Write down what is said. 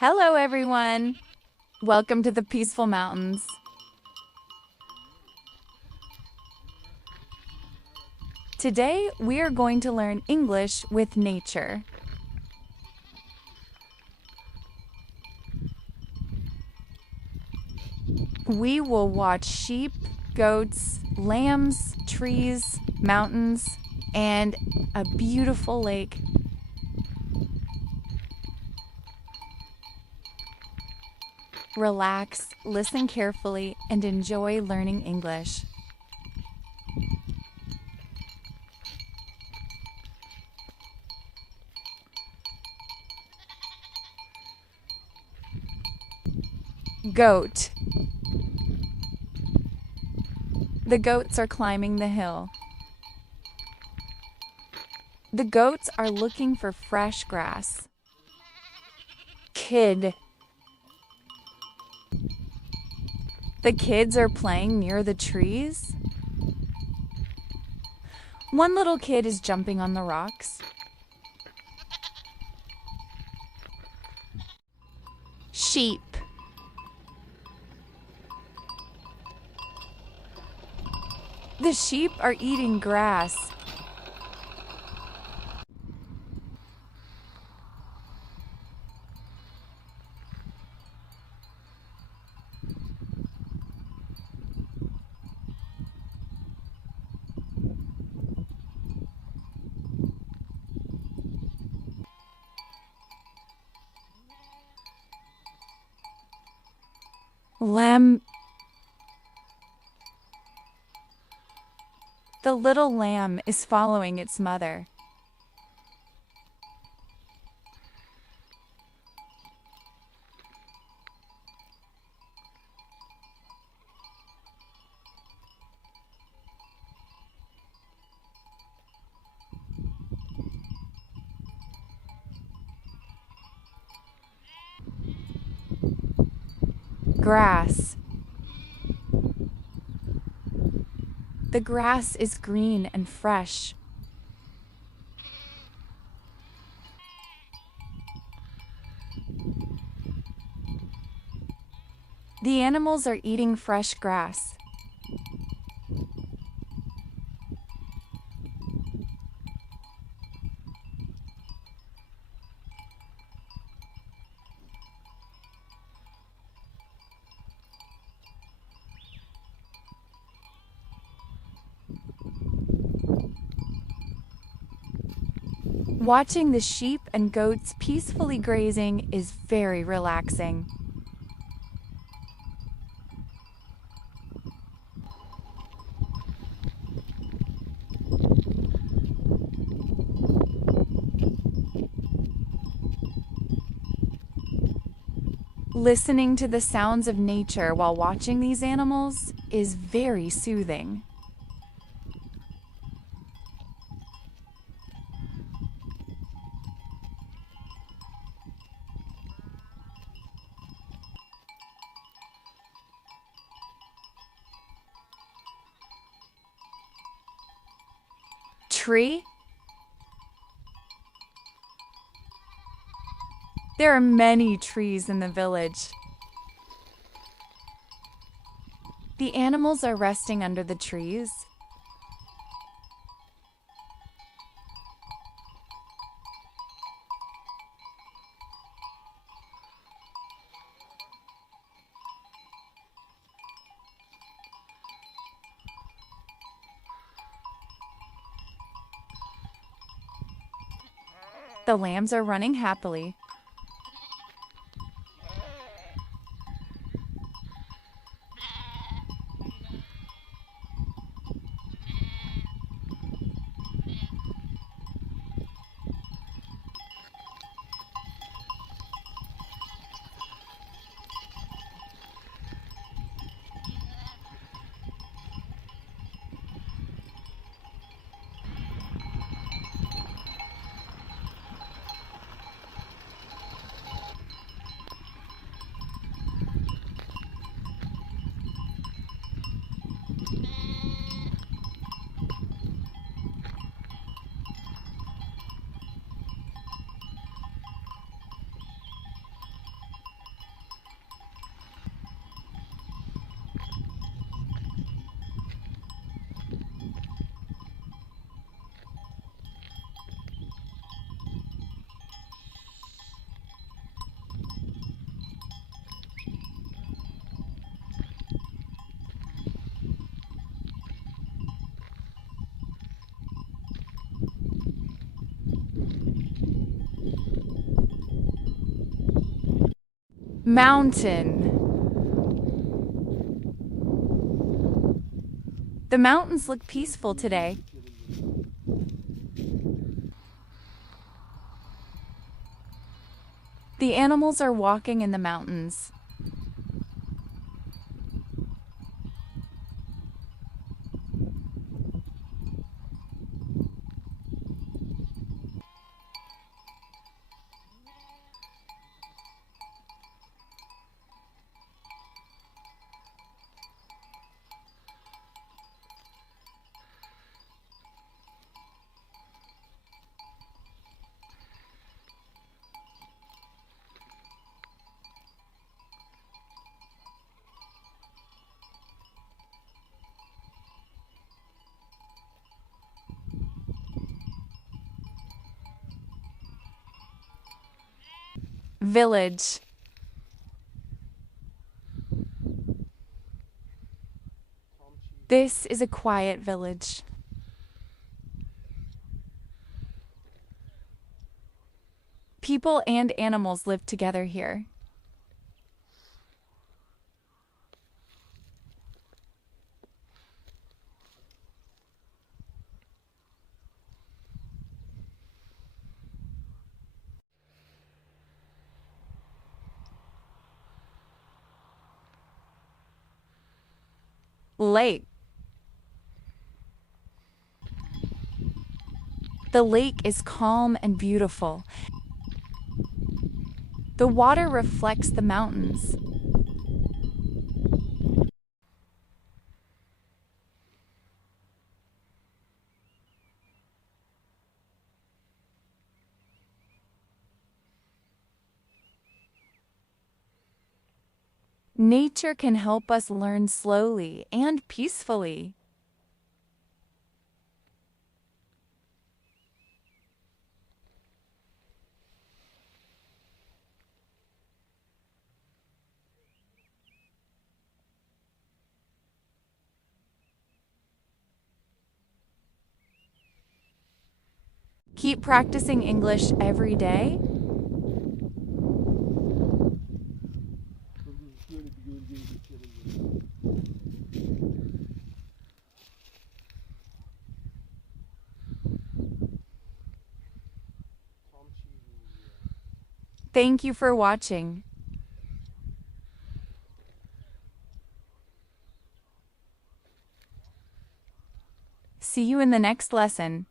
Hello, everyone. Welcome to the peaceful mountains. Today, we are going to learn English with nature. We will watch sheep, goats, lambs, trees, mountains, and a beautiful lake. Relax, listen carefully, and enjoy learning English. Goat. The goats are climbing the hill. The goats are looking for fresh grass. Kid. The kids are playing near the trees. One little kid is jumping on the rocks. Sheep. The sheep are eating grass. Lamb. The little lamb is following its mother. Grass. The grass is green and fresh. The animals are eating fresh grass. Watching the sheep and goats peacefully grazing is very relaxing. Listening to the sounds of nature while watching these animals is very soothing. Tree. There are many trees in the village. The animals are resting under the trees. The lambs are running happily. Mountain. The mountains look peaceful today. The animals are walking in the mountains. Village. This is a quiet village. People and animals live together here. Lake. The lake is calm and beautiful. The water reflects the mountains. Nature can help us learn slowly and peacefully. Keep practicing English every day. Thank you for watching. See you in the next lesson.